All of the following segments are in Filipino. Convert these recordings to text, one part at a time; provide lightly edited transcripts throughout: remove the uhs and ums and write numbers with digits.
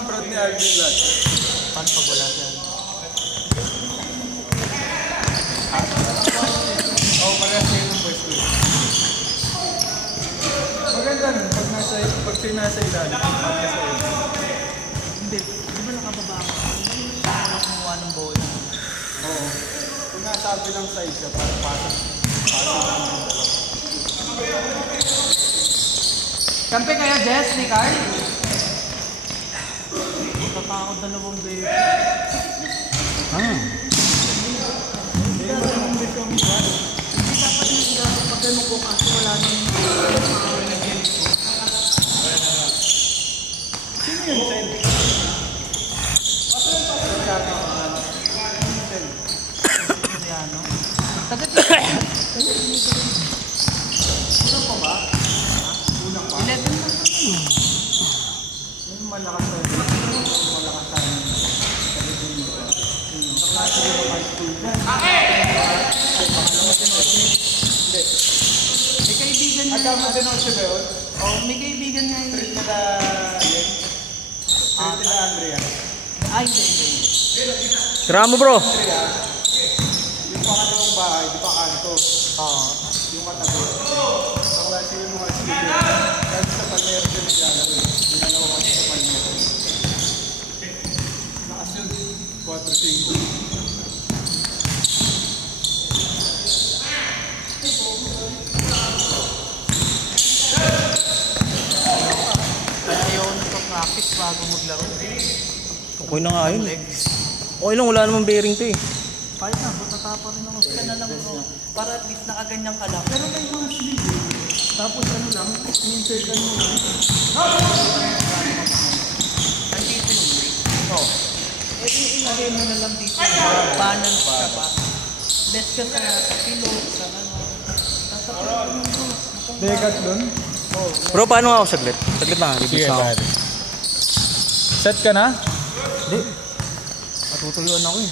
mga brad ni Alvin lahat. Paano pag wala siya? Oo, parehas kayo ng boys ko. Maganda nun, pag siya nasa ilalim, pagka sa'yo. Hindi, di ba nakababa ako? Ano kumuha ng bola? Oo. Kung nasabi ng side siya, parang pasok. Kampi kaya Jess ni Carl? Tatakot dalawang baby. Hindi ba naman may kami ba? Hindi dapat yung dapat pag ganun ko kasi wala nang Sino yun, Sen? Paano yung pasok sa atin? Sen? Mariano. Unang pa ba? Unang pa? 11 na. Yung malakas tayo. Malakas tayo. Sa klase ko ng high school. Hindi. May kaibigan niya. Agama din ako siya ba yun? Oh, may kaibigan niya yun. Street nila Len. Street nila Andrea. Ay, hindi. Tira mo bro. Andrea, yung pangalawang bahay, di ba kanto? Oo. Yung katabi. Sa klase yung mga student. Kahit sa Palmero din naglalaro. Ginalaw kasi sa Palmero. Lakas yun. 4-5. Ayaw nagpa-practice bago maglaro. Okay na nga yun. Okay lang, wala namang bearing to eh. Kahit na, buta pa rin ako. Ka na lang bro. Para at least nakaganyan ka lang. Pero may mga sleeve eh. Tapos ano lang, minsan mo lang. Nandito yung weight. Oo. Eh di ilagay mo na lang dito. Balance ka pa. Less ka sa kilo, sa ano. Nasa pagkakas mo bro. Degat dun? Bro, paano nga ako saglit? Saglit lang, libis na ako. Set ka na? Hindi. Matutuluan ako eh.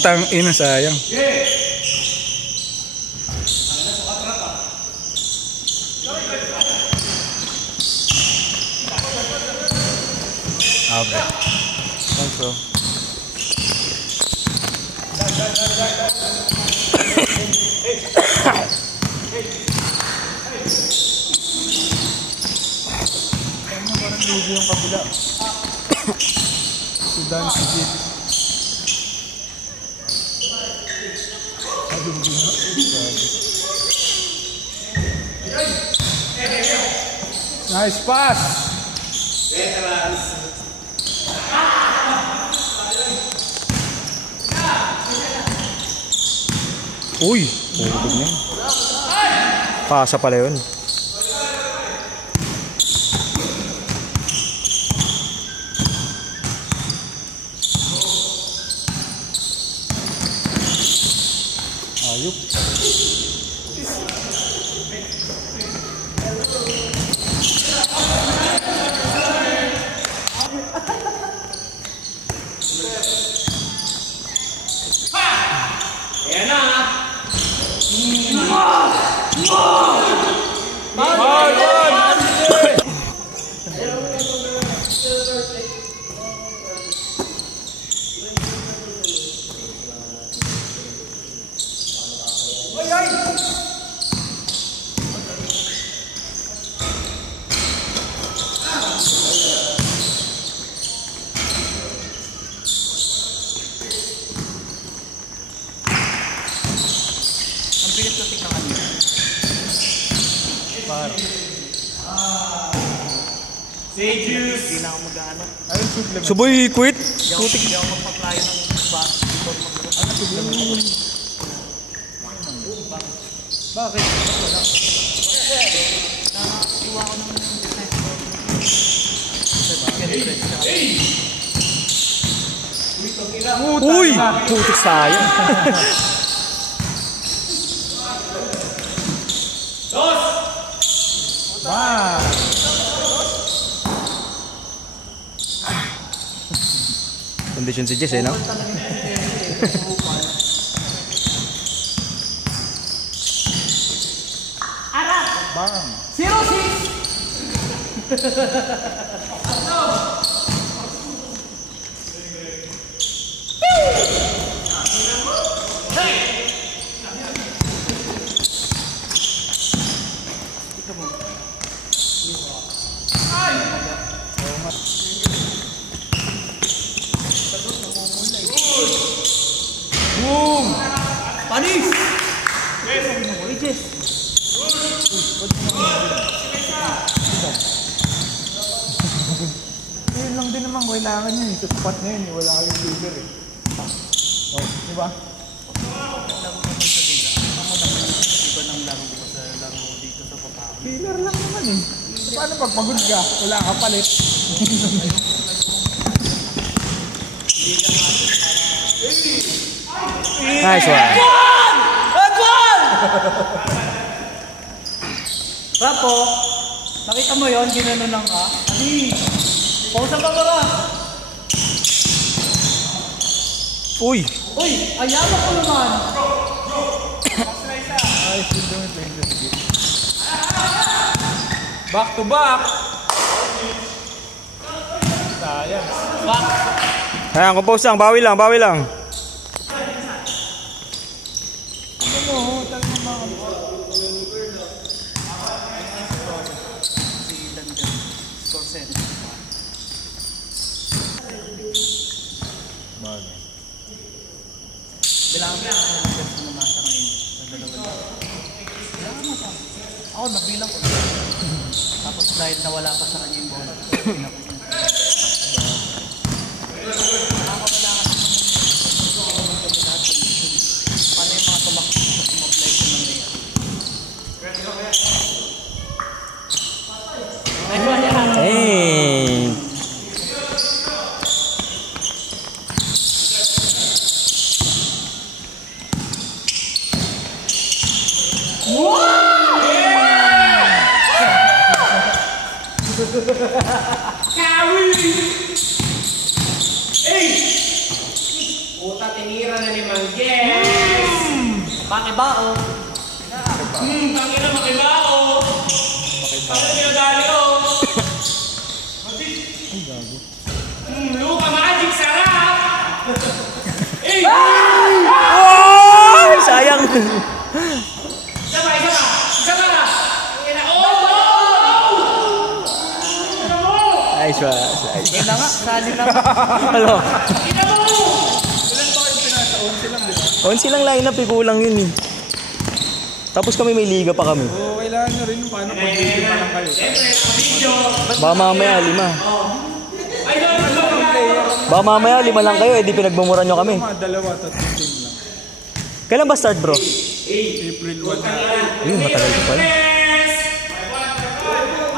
Tang ina sayang. Okay. Thanks bro. Parang lugi yung kabila. Si Dan, si Jit. Nice pass! Uy! Pulog na yun. Pasa pala yun. Ayup. Ang bigat na tignan kanina. Par. Hindi na ako mag-ano. Ayun, supplement. Suboy, quit! Hindi ako magpa-plyo ng basketball maglaro. Ano supplement? Bakit? Nakakuha ko ng Uy! Putik sayang. Ba! Condition si Jess eh, no? Bang! 6! Boom! Panis! Wages! Yun lang din naman, kailangan yun. Sa spot na yun, wala kayong shooter eh. Oh, di ba? Laro naman sa dila. Ako naman yung iba ng laro ko sa laro dito sa Papa. Killer lang naman eh. Paano pag pagod ka, wala ka palit? Nice one. Rapo, nakita mo yon, ginanon lang ka. Adi, pausa ka ba? Uy! Uy, ayawa ko naman. Ay, still doing it. Back to back! Sayang. Back. Ayan, compose lang, bawi lang, bawi lang. Ano mo, talagang mga... Si London, score 7. Bagay. Bilangan mo ako ng best na namasa ngayon sa dalawa lang. Bilangan mo pa. Ako, nabilang ko. Tapos dahil nawala pa sa kanya yung bola. Pinapos niya. Nakakawala ka sa paano yung mga tumakbo sa sumably ko ng layer. Hey! Puta, tinira na ni Mang Jess! Pakibao. Tangina, makibao! Ano pinagali ko? Luka Magic, sarap! Eh! Oh! Sayang! Isa pa! Tangina, Nice one. Sige na nga, sali na nga. Ano? Ina mo! Ilan pa kayo pinasa? 11 lang, di ba? 11 lang lineup, kulang yun eh. Tapos kami may liga pa kami. Oo, kailangan nyo rin paano pag video pa lang kayo. Siyempre, ang video! Baka mamaya 5. Ay, no! Baka mamaya 5 lang kayo, eh di pinagmumuran nyo kami. Mga 2 at 3 lang. Kailan ba start bro? April 1 na. Ayun, matagal ko pala.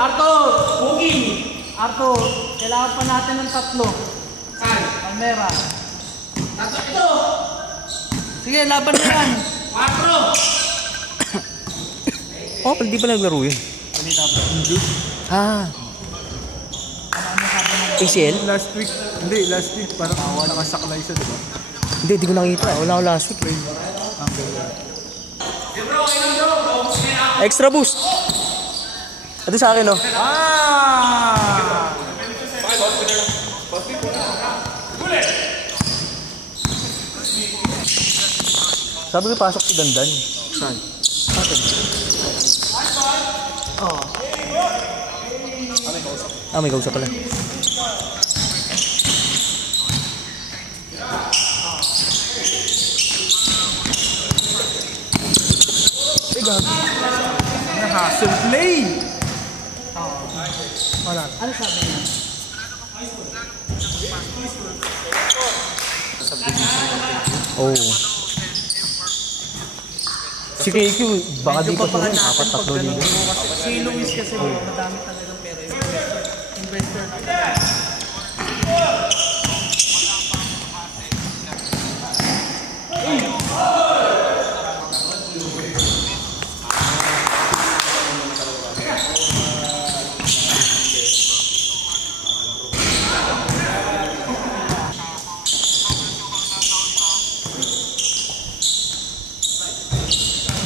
Arthur! Booking! Arthur, kailangan pa natin ng 3. Saan? Palmera. Tatlo ito! Sige, laban na yan. 4! Oh, di pa naglaro yun. Balita bro. Ah. ACL? Last week, hindi, last week parang nakasaklay siya, di ba? Hindi ko nakita. Wala ko last week. Extra boost. Ito sa akin, oh. Ah! Sabi ko pasok si Dandan. Saan? Atin. Oh. Ah, may kausap pala. Na-hustle play! Wala. Ano sabi niya? Oh. Si KQ, baka di pa po rin. 4-3 liga. Si Luis kasi madami talagang pera yung investor na.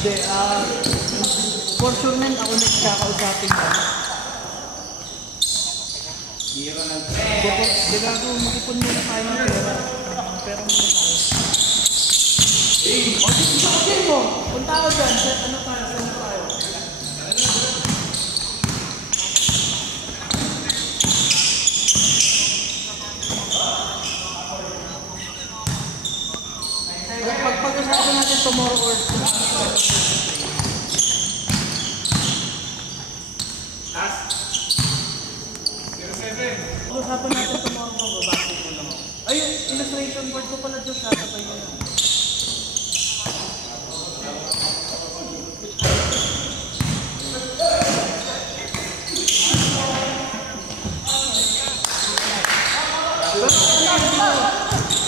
Hindi, for sure men, ako nagkakausapin ka. Hindi gago, mag-ipon muna tayo ng pera. Pera muna tayo. O, sige mo, punta ako dyan. Ano tayo? Saan tayo? Pag-usapan natin tomorrow or pag-usapan natin tomorrow kung babasa ko lang ako. Ay, illustration board ko pala doon sa tatay mo na.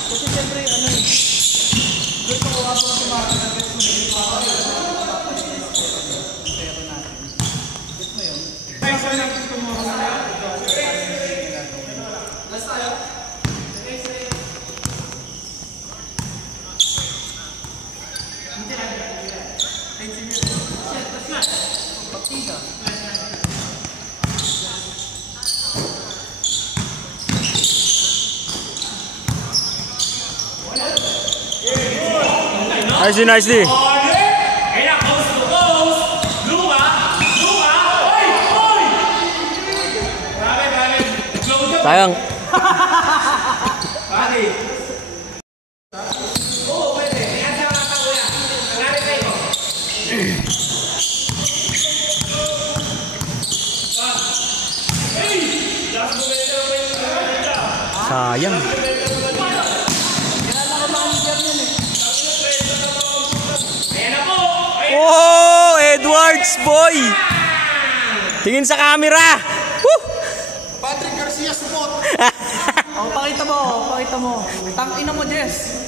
Kasi siyempre, ano eh, gusto ko habang sumakagagad mo din pa ako pero natin. Gusto mo yun? Pag-usapan natin tomorrow na lang. Last tayo? Hindi lang. Pagtida. Nice D. Sayang. Sayang. Oh, Edwards boy. Tingin sa camera. Woo! Patrick Garcia spot. Oh, pakita mo, pakita mo. Tangina mo, Jess.